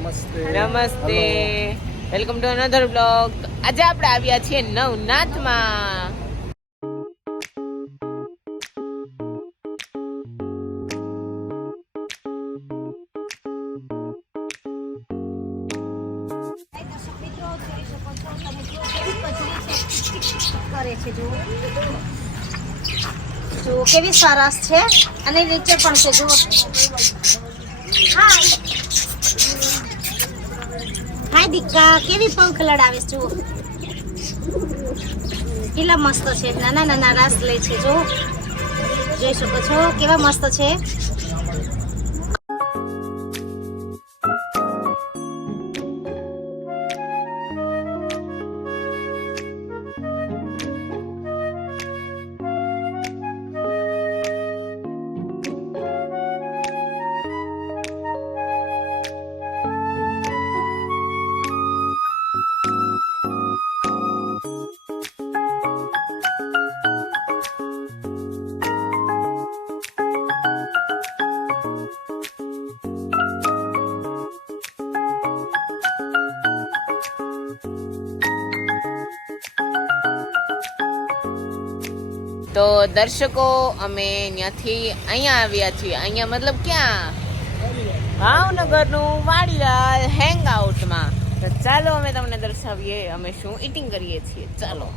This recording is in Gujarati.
નમસ્તે. Welcome to another blog. આજે આપણે આવ્યા છીએ નવનાથમાં. કરે છે જો કેવી સરસ છે અને નીચે પણ છે જો. હાય દીકા, કેવી પંખ લડાવે છે જો. કેટલા મસ્ત છે, નાના નાના રાસ લે છે જો. જોઈ શકો છો કેવા મસ્ત છે. તો દર્શકો, અમે ત્યાંથી અહીંયા આવ્યા છીએ. અહીંયા મતલબ ક્યાં? ભાવનગરનું વાડીલાલ હેંગ આઉટમાં. તો ચાલો અમે તમને દર્શાવીએ અમે શું ઈટિંગ કરીએ છીએ. ચાલો.